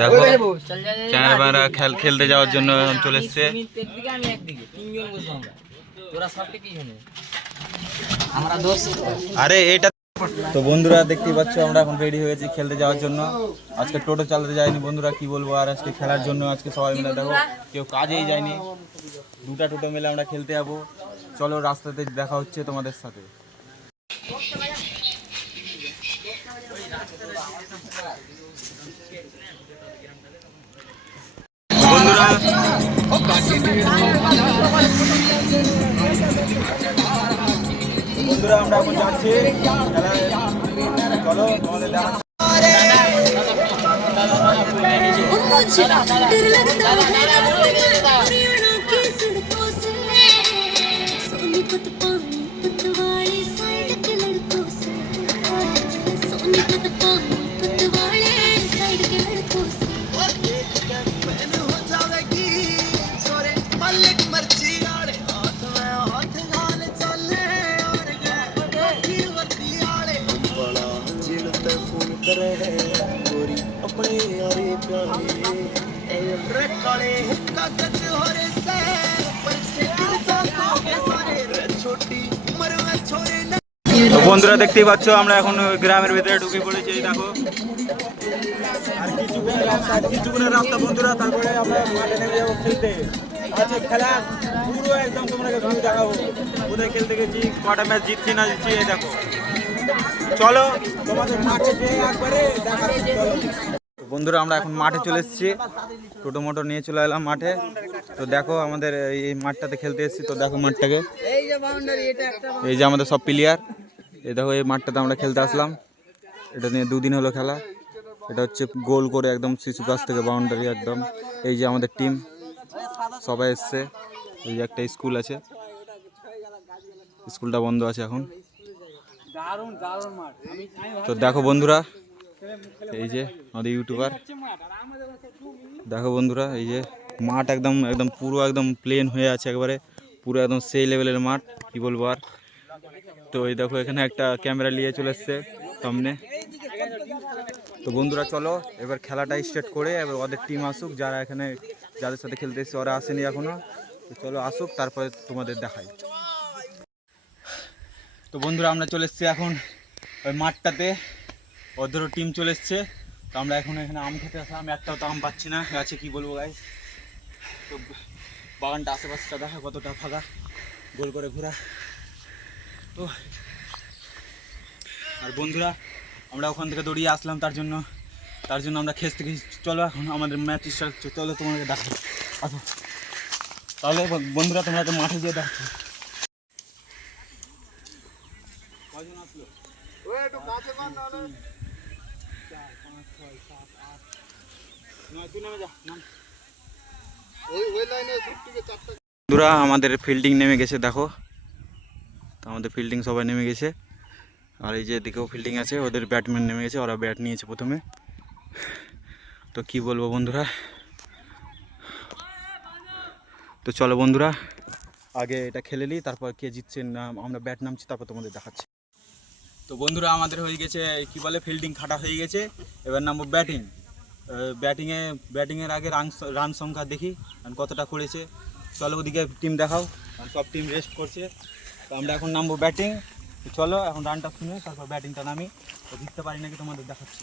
দেখো চ্যাংড়া খেলতে যাওয়ার জন্য চলে এসছে। আরে এটা তো বন্ধুরা দেখতেই পাচ্ছ আমরা এখন রেডি হয়ে গেছি খেলতে যাওয়ার জন্য। আজকে টোটো চালাতে যায়নি বন্ধুরা, কি বলবো। আর আজকে খেলার জন্য আজকে সবাই মিলে দেখো কেউ কাজেই যায়নি, দুটা টোটো মিলে আমরা খেলতে যাবো। চলো রাস্তাতে দেখা হচ্ছে তোমাদের সাথে। বন্ধুরা আমরা এখন যাচ্ছি, চলো তোমাদের দেখা। বন্ধুরা দেখতেই পাচ্ছ আমরা এখন গ্রামের ভিতরে ঢুকে পড়েছি, দেখো আর কিছুক্ষণের রাস্তা বন্ধুরা, তারপরে আমরা মাঠে নেমে যাবো খেলতে। আজকে খেলা পুরো একদম তোমাকে ভিউ দেখাবো, কোথায় খেলতে গেছি, কটা ম্যাচ জিতছি না জিতছি দেখো। চলো তোমাদের মাঠে যেয়ে একবারে দেখাচ্ছি। বন্ধুরা আমরা এখন মাঠে চলে এসেছি, টোটো মোটর নিয়ে চলে এলাম মাঠে। তো দেখো আমাদের এই মাঠটাতে খেলতে এসেছি। তো দেখো মাঠটাকে, এই যে আমাদের সব প্লেয়ার, এই দেখো এই মাঠটাতে আমরা খেলতে আসলাম। এটা নিয়ে দুদিন হলো খেলা। এটা হচ্ছে গোল করে একদম শিশু গাছ থেকে বাউন্ডারি একদম। এই যে আমাদের টিম সবাই এসছে। এই যে একটা স্কুল আছে, স্কুলটা বন্ধ আছে এখন। তো দেখো বন্ধুরা এই যে আমাদের ইউটিউবার, দেখো বন্ধুরা এই যে মাঠ একদম একদম পুরো একদম প্লেন হয়ে আছে একবারে, পুরো একদম সেই লেভেলের মাঠ, কি বলবো আর। তো এই দেখো এখানে একটা ক্যামেরা নিয়ে চলে এসছে সামনে। তো বন্ধুরা চলো এবার খেলাটা স্টার্ট করে এবার ওদের টিম আসুক, যারা এখানে যাদের সাথে খেলতে এসছে ওরা আসেনি এখনো। তো চলো আসুক, তারপরে তোমাদের দেখাই। তো বন্ধুরা আমরা চলে এসছি এখন ওই মাঠটাতে, ওদেরও টিম চলে এসছে। তো আমরা এখন এখানে আম খেতে আসলাম, একটাও তো আম পাচ্ছি না গাছে, কি বলবো গাইস। তো বাগানটা আশেপাশটা দেখা কতটা ফাঁকা, গোল করে ঘোরা। তো আর বন্ধুরা আমরা ওখান থেকে দৌড়িয়ে আসলাম, তার জন্য আমরা খেলতে গেছি। চলো এখন আমাদের ম্যাচ স্টার্ট হচ্ছে, চলো তোমাকে দেখো আসো। তাহলে বন্ধুরা তোমরা তো মাঠে গিয়ে দেখো কয়জন আসলো। বন্ধুরা আমাদের ফিল্ডিং নেমে গেছে দেখো, তো আমাদের ফিল্ডিং সবাই নেমে গেছে। আর এই যে দিকেও ফিল্ডিং আছে, ওদের ব্যাটম্যান নেমে গেছে, ওরা ব্যাট নিয়েছে প্রথমে। তো কি বলবো বন্ধুরা, তো চলো বন্ধুরা আগে এটা খেলে নিই, তারপর কে জিতছে না আমরা ব্যাট নামছি, তারপর তোমাদের দেখাচ্ছি। তো বন্ধুরা আমাদের হয়ে গেছে কি বলে ফিল্ডিং খাটা হয়ে গেছে, এবার নামবো ব্যাটিং। ব্যাটিংয়ের আগে রান সংখ্যা দেখি কতটা করেছে। চলো ওদিকে টিম দেখাও, সব টিম রেস্ট করছে। তো আমরা এখন নামবো ব্যাটিং। তো চলো এখন রানটা শুনে তারপর ব্যাটিংটা নামি, তো জিততে পারি নাকি তোমাদের দেখাচ্ছি।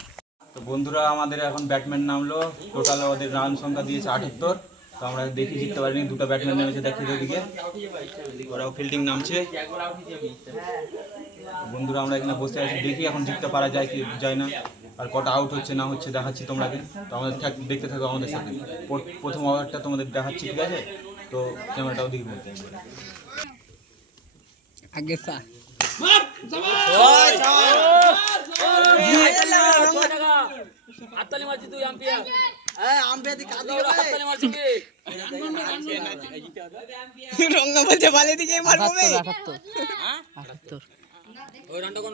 তো বন্ধুরা আমাদের এখন ব্যাটম্যান নামলো, টোটাল ওদের রান সংখ্যা দিয়েছে 78। তো আমরা দেখি জিততে পারিনি, দুটো ব্যাটম্যান নেমেছে দেখি ওদিকে, ওরাও ফিল্ডিং নামছে। বন্ধুরা আমরা এখানে বসে আছি, দেখি এখন জিততে পারা যায় কি যায় না, আর কটা আউট হচ্ছে না হচ্ছে দেখাচ্ছি তোমাকে। তো আমাদের দেখতে থাকো আমাদের সাথে, প্রথম ওভারটা তোমাদের দেখাচ্ছি, ঠিক আছে। তো ক্যামেরাটাও দিকে বলতে আগে হাততালি মারছি তুই আম্পিয়ার, হ্যাঁ আম্পিয়ার দি কাঁদো হাততালি মারছি কি রঙ্গা বলতে ভালো দিকে মারবো বে 78 হ্যাঁ 78 ওই রানটা কোন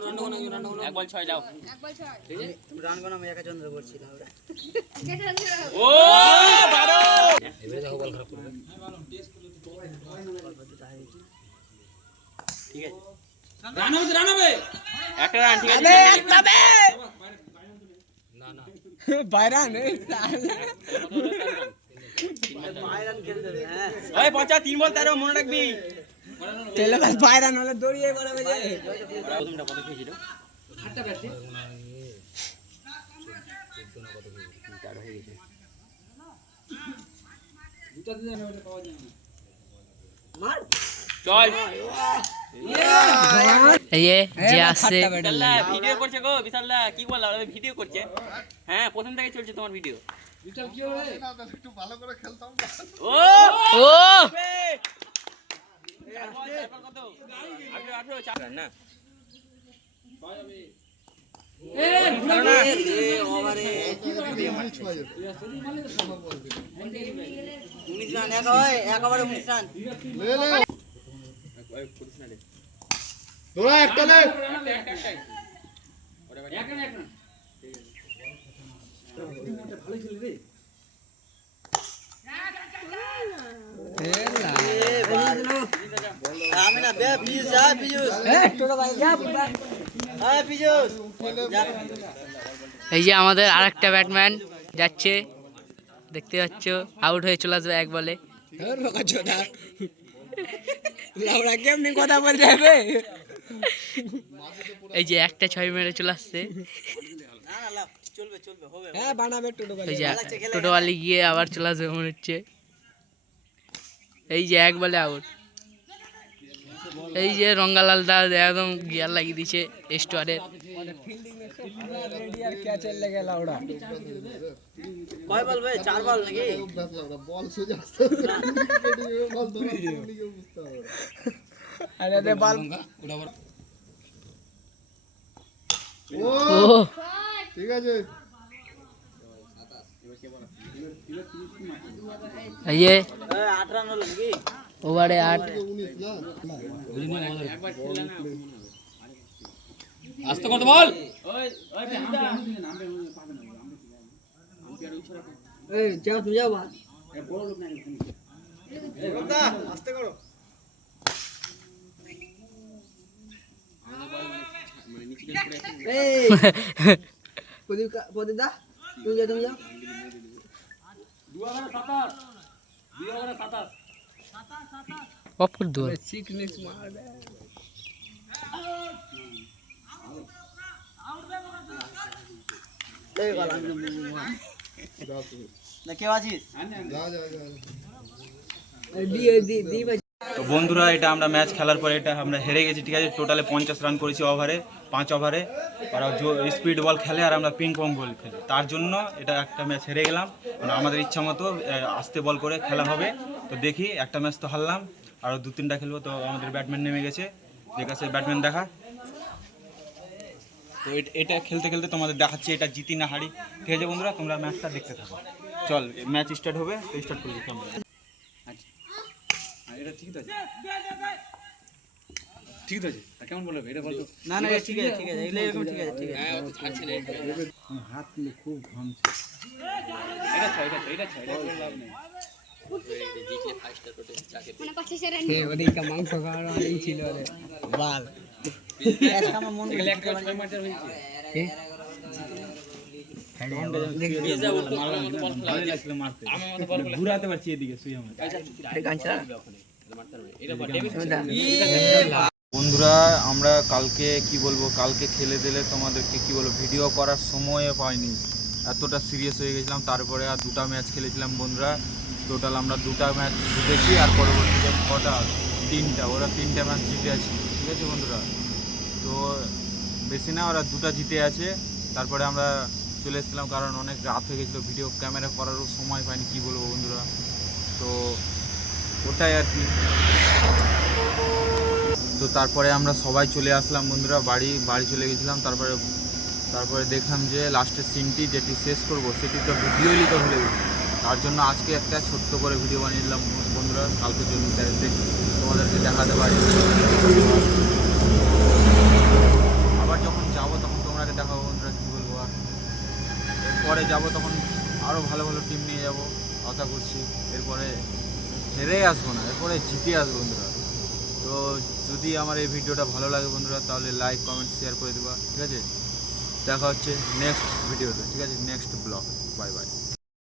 এক বল 6 যাও এক বল 6 ঠিক আছে তুমি রান কোন আমি একা চন্দ্র করছিলাম ওরা ও 12 এবারে দেখো বল খারাপ করবে ঠিক আছে রান হবে একটা রান ঠিক আছে একটা বে না বাইরান এই পচা 3 বল 13 মনে রাখবি তেলে বাস বাইরান হলে দড়িয়ে পড়বে যে প্রথমটা কত খেয়েছিল খাটটা ব্যাটে দুটো দিন ওটা পাওয়া যায় না মার চল এই যে আসছে ভিডিও করছে গো বিশালদা কি বললা ভিডিও করছে হ্যাঁ প্রথম থেকে চলছে তোমার ভিডিও বিশাল কি হবে না একটু ভালো করে খেলতাম ও ও কত আগে 18 4 না এই যে আমাদের আরেকটা ব্যাটম্যান যাচ্ছে দেখতে পাচ্ছ আউট হয়ে চলে আসবে এক বলে কেমনি কথা বলতে হবে এই যে একটা 6 মেরে চলে আসছে হ্যাঁ বানাবে এই যে টোটোওয়ালি গিয়ে আবার চলে আসবে মনে হচ্ছে এই যে এক বলে আউট এই যে রঙ্গালাল দা একদম গিয়ার লাগিয়ে দিয়েছে স্টোয়ারের রেডি আর ক্যাচের লেগে লাউড়া কয় বল ভাই 4 বল নাকি বল সোজা আসছে বল ধরে বুঝতে হবে আরে দে বল ও ও ঠিক আছে এই যে 8 রান হলো নাকি ওভারে 8 19 না একবার খেলে না আস্তে কত বল ওই ওই নামবে পাবে না আম্পায়ার উচ্চ রাখো এই যাও তুমি যাও বা বড় লোক নাই এই রোদা আস্তে করো মানে নিচে পড়ে আছে এই পদিদা তুমি যাও 2027 অফ করে দো সিকনেস মার দে এই গলা না কেউ আছিস যা যা যা দি তো বন্ধুরা এটা আমরা ম্যাচ খেলার পরে এটা আমরা হেরে গেছি ঠিক আছে টোটালে 50 রান করেছি ওভারে 5 ওভারে আর স্পিড বল খেলে আর আমরা পিং পং বল খেলি তার জন্য এটা একটা ম্যাচ হেরে গেলাম মানে আমাদের ইচ্ছা মতো আস্তে বল করে খেলা হবে তো দেখি একটা ম্যাচ তো হারলাম আর 2-3টা খেলবো তো আমাদের ব্যাটম্যান নেমে গেছে যে কাছে ব্যাটম্যান দেখা তো এটা খেলতে খেলতে তোমাদের দেখাচ্ছি এটা জিতি না হারি ঠিক আছে বন্ধুরা তোমরা ম্যাচটা দেখতে থাকো চল ম্যাচ স্টার্ট হবে তো স্টার্ট করে দিচ্ছি আমরা এটা ঠিক আছে ঠিক আছে কেমন বলবে এটা বলতো না না ঠিক আছে এগুলো এরকম ঠিক আছে হ্যাঁ ও তো ছাড়ছে না হাত গুলো খুব ঘামছে এটা লাভ নেই ওদিকে মাংস খাওয়ার অনেক ছিল রে বাল আমার মন গেলে একটা 6 মার্চার হয়েছে ঘুরাতে পারছি এদিকে সুই আমার বন্ধুরা আমরা কালকে কি বলবো কালকে খেলে দিলে তোমাদেরকে কি বলবো ভিডিও করার সময়ও পাইনি এতটা সিরিয়াস হয়ে গেছিলাম তারপরে আর 2টা ম্যাচ খেলেছিলাম বন্ধুরা টোটাল আমরা 2টা ম্যাচ জিতেছি আর পরবর্তীতে কটা 3টা ওরা 3টা ম্যাচ জিতে আছে ঠিক আছে বন্ধুরা তো বেশি না ওরা 2টা জিতে আছে তারপরে আমরা চলে এসেছিলাম কারণ অনেক রাত হয়ে গেছিলো ভিডিও ক্যামেরা করারও সময় পাইনি কি বলবো বন্ধুরা তো ওটাই আর কি তো তারপরে আমরা সবাই চলে আসলাম বন্ধুরা বাড়ি চলে গেছিলাম তারপরে দেখলাম যে লাস্টের সিনটি যেটি শেষ করব সেটি তো ভিডিও নিতে ভুলে গেছি তার জন্য আজকে একটা ছোট্ট করে ভিডিও বানিয়ে নিলাম বন্ধুরা কালকে জন্য তোমাদেরকে দেখাতে পারি আবার যখন যাবো তখন তোমরাকে দেখাবো বন্ধুরা কী বলবো আর এরপরে যাবো তখন আরও ভালো ভালো টিম নিয়ে যাব আশা করছি এরপরে হেরেই আসবো না এরপরে জিতে আসবো বন্ধুরা তো যদি আমার এই ভিডিওটা ভালো লাগে বন্ধুরা তাহলে লাইক কমেন্ট শেয়ার করে দেবা ঠিক আছে দেখা হচ্ছে নেক্সট ভিডিওতে, ঠিক আছে, নেক্সট ব্লগ। Bye bye.